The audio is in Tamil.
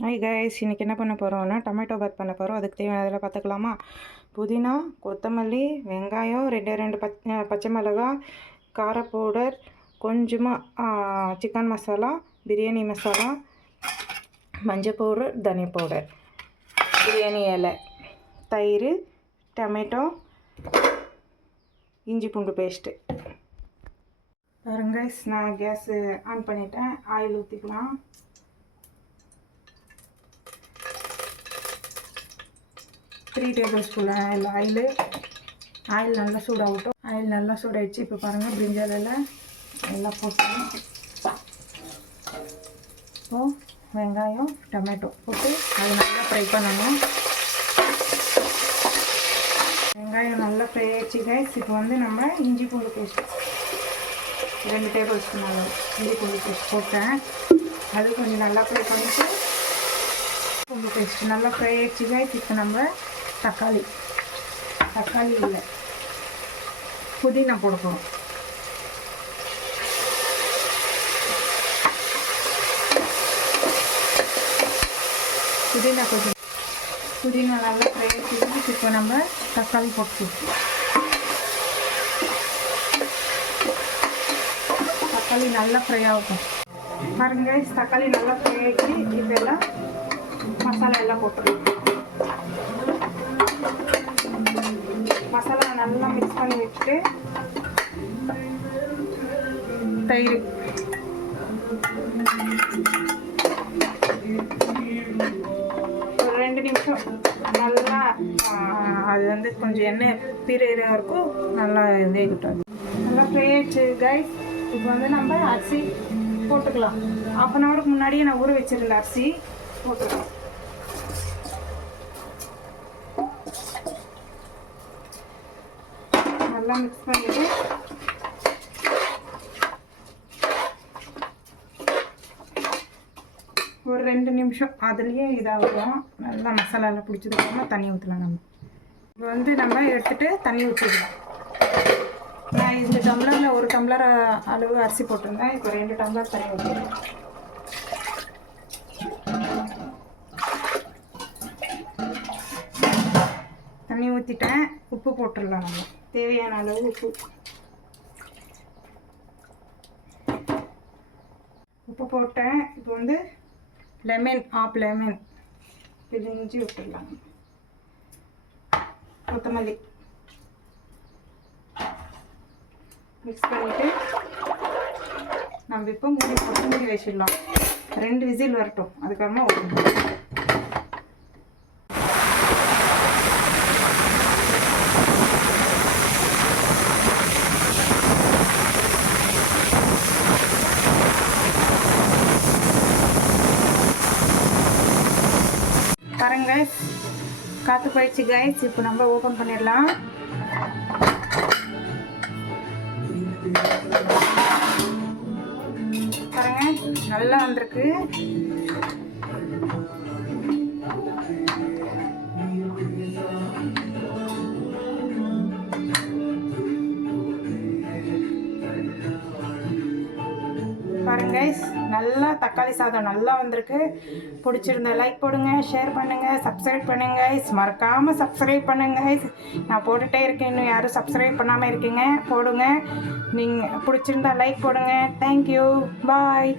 ஹாய் கைஸ், இன்றைக்கி என்ன பண்ண போகிறோம்னா டொமேட்டோ பாத் பண்ண போகிறோம். அதுக்கு தேவையானதெல்லாம் பார்த்துக்கலாமா? புதினா, கொத்தமல்லி, வெங்காயம், ரெண்டு பச்சை மிளகா, கார பவுடர், கொஞ்சமாக சிக்கன் மசாலா, பிரியாணி மசாலா, மஞ்சள் பவுடர், தனியா பவுடர், பிரியாணி இலை, தயிர், டொமேட்டோ, இஞ்சி பூண்டு பேஸ்ட்டு. பாருங்க கைஸ், நான் கேஸு ஆன் பண்ணிட்டேன். ஆயில் ஊற்றிக்கலாம். த்ரீ டேபிள் ஸ்பூன் ஆயில் நல்லா சூடாகட்டும். ஆயில் நல்லா சூடாகிடுச்சு. இப்போ பாருங்கள், பிரிஞ்சால் நல்லா போட்டோம். இப்போது வெங்காயம், டொமேட்டோ போட்டு அது நல்லா ஃப்ரை பண்ணணும். வெங்காயம் நல்லா ஃப்ரை ஆகிடுச்சு கைஸ். இப்போ நம்ம இஞ்சி பூண்டு பேஸ்ட் 2 டேபிள் ஸ்பூன் இஞ்சி பூண்டு பேஸ்ட் போட்டேன். அது கொஞ்சம் நல்லா ஃப்ரை பண்ணிவிட்டு பூண்டு பேஸ்ட் நல்லா ஃப்ரை ஆகிடுச்சு கைஸ். இப்போ நம்ம தக்காளி இல்லை புதினா போட போகிறோம். புதினா நல்லா ஃப்ரை ஆகிடுச்சு. இப்போ நம்ம தக்காளி போட்டு தக்காளி நல்லா ஃப்ரை ஆகும். பாருங்க, தக்காளி நல்லா ஃப்ரை ஆகிடுச்சு. இதெல்லாம் மசாலா எல்லாம் போட்டுருவோம். மசாலா நல்லா மிக்ஸ் பண்ணி வச்சுட்டு தயிர் ஒரு 2 நிமிஷம் நல்லா அது கொஞ்சம் எண்ணெய் பிரியா இருக்கும். நல்லா வேகட்டும். நல்லா ஃப்ரை ஆயிடுச்சு கைஸ். இப்போ நம்ம அரிசி போட்டுக்கலாம். 1/2 ஹவருக்கு முன்னாடியே நான் ஊற வச்சிருந்த அரிசி போட்டுக்கலாம். நல்லா மிக்ஸ் பண்ணிவிட்டு ஒரு 2 நிமிஷம் அதுலேயே இதாகும். நல்லா மசாலாவில் பிடிச்சதுக்கப்புறமா தண்ணி ஊற்றலாம். இப்போ நம்ம எடுத்துகிட்டு தண்ணி ஊற்றிக்கலாம். நான் இந்த டம்ளரில் 1 டம்ளர் அளவு அரிசி போட்டிருந்தேன். இப்போ 2 டம்ளர் தண்ணி ஊற்றிக்கலாம். தண்ணி ஊற்றிட்டேன். உப்பு போட்டுடலாம். நம்ம தேவையான அளவு உப்பு போட்டேன். இப்போ ஆஃப் லெமன் பிழிஞ்சு விட்டுடலாம். கொத்தமல்லி மிக்ஸ் பண்ணிவிட்டு நம்ம இப்போ மூடி வச்சிடலாம். 2 விசில் வரட்டும். அதுக்கப்புறமா பாருங்க, காற்று போயிடுச்சு கைஸ். இப்போ நம்ம ஓப்பன் பண்ணிடலாம். பாருங்க, நல்லா வந்திருக்கு. பாருங்க கைஸ், நல்லா தக்காளி சாதம் நல்லா வந்திருக்கு. பிடிச்சிருந்த லைக் போடுங்க, ஷேர் பண்ணுங்கள், சப்ஸ்கிரைப் பண்ணுங்க கைஸ். மறக்காமல் சப்ஸ்கிரைப் பண்ணுங்க கைஸ். நான் போட்டுகிட்டே இருக்கேன். இன்னும் யாரும் சப்ஸ்கிரைப் பண்ணாமல் இருக்கீங்க, போடுங்க. நீங்கள் பிடிச்சிருந்தா லைக் போடுங்க. தேங்க்யூ, பாய்.